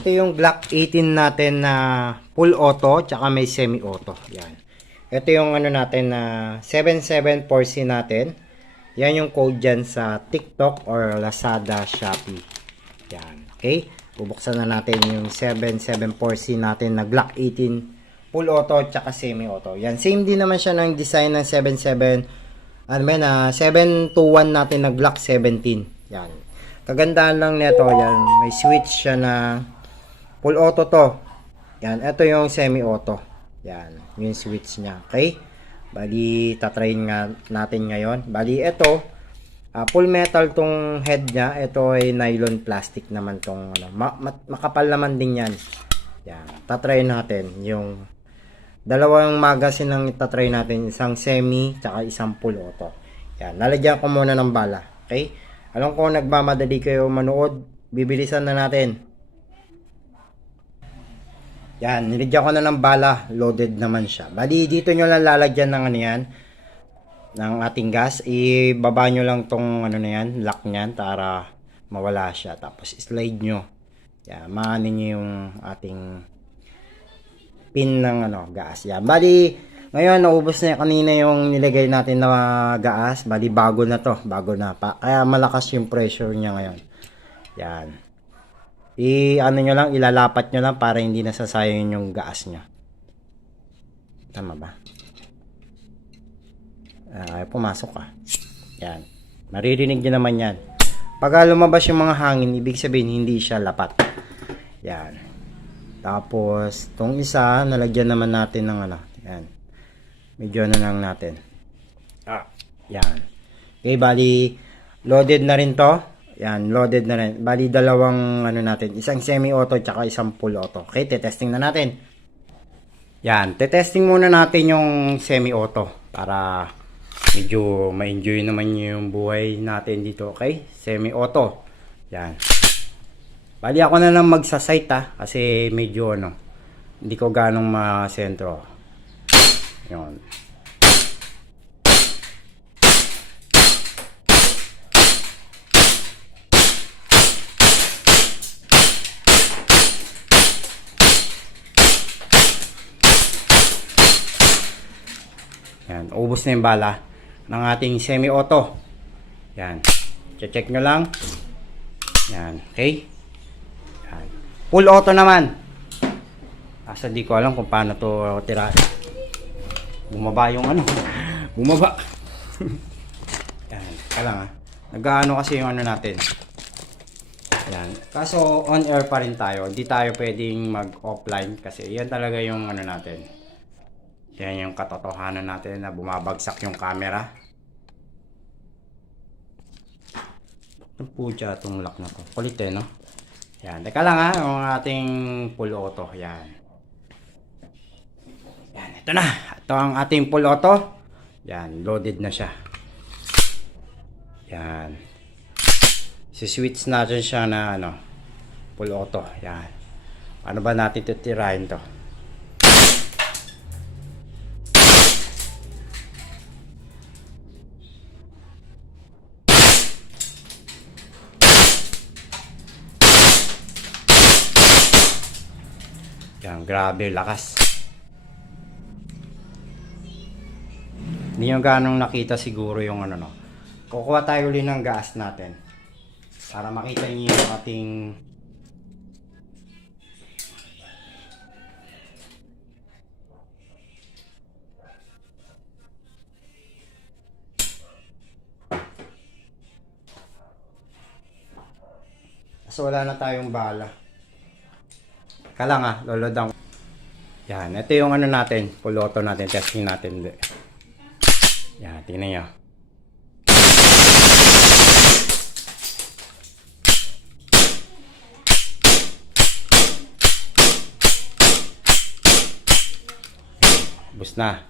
Ito yung Glock 18 natin na full auto tsaka may semi auto. Yan. Ito yung ano natin na 774C natin. Yan yung code dyan sa TikTok or Lazada, Shopee. Yan. Okay. Bubuksan na natin yung 774C natin na Glock 18 full auto tsaka semi auto. Yan. Same din naman siya ng design ng 721 natin na Glock 17. Yan. Kagandahan lang nito, yan, may switch siya na full auto to. Yan, ito yung semi auto. Yan, yung switch niya. Okay? Bali, tatrayin nga natin ngayon. Bali, ito, full metal tong head niya. Ito ay nylon plastic naman tong, ano, makapal naman din yan. Yan, tatrayin natin yung dalawang magazine ang itatry natin, isang semi tsaka isang full auto. Yan, lalagyan ko muna ng bala. Okay? Alam ko nagmamadali kayo manood, bibilisan na natin. Yan, nilagyan ko na ng bala, loaded naman siya. Bali, dito nyo lang lalagyan ng ano yan, ng ating gas. Ibaba nyo lang tong ano na yan, lock nyan, para mawala siya. Tapos slide nyo. Yan, maanin nyo yung ating pin ng ano, gas. Yan, bali, ngayon naubos na kanina yung nilagay natin na gas. Bali, bago na to, bago na pa. Kaya malakas yung pressure niya ngayon. Yan. Ano nyo lang, ilalapat nyo lang para hindi nasasayang yung gas niya. Tama ba? Pumasok ka. Yan. Maririnig nyo naman yan. Pag lumabas yung mga hangin, ibig sabihin hindi siya lapat. Yan. Tapos, tong isa, nalagyan naman natin ng ano. Yan. Medyo na lang natin. Yan. Okay, bali, loaded na rin to. Yan, loaded na rin. Bali, dalawang ano natin. Isang semi-auto tsaka isang full auto. Okay, tetesting na natin. Yan, tetesting muna natin yung semi-auto para medyo ma-enjoy naman yung buhay natin dito. Okay, semi-auto. Yan. Bali, ako na lang magsasite kasi medyo ano, hindi ko ganong masentro. Yan. Yan, ubos na yung bala ng ating semi-auto. Yan. Check nyo lang. Yan, okay? Yan. Full auto naman. Asa di ko alam kung paano to tirahin. Bumaba yung ano. Bumaba. Yan, kailangan. Nag-ano kasi yung ano natin. Yan. Kaso on air pa rin tayo. Hindi tayo pwedeng mag-offline kasi yan talaga yung ano natin. Yan yung katotohanan natin na bumabagsak yung camera. Ito po dyan itong lock na to. Kulit no? Yan. Teka lang ha. Yung ating full auto. Yan. Yan. Ito na. Ito ang ating full auto. Yan. Loaded na siya. Yan. Si-switch natin siya na ano. Full auto. Yan. Paano ba natin tutirahin to? Yan, grabe lakas. Hindi nyo ganong nakita siguro yung ano no. Kukuha tayo ulit ng gas natin. Para makita nyo yung ating so wala na tayong bala. Kalang lolo down. Yan, ito yung ano natin, full auto natin, testing natin. Yan, tingnan nyo. Bus na.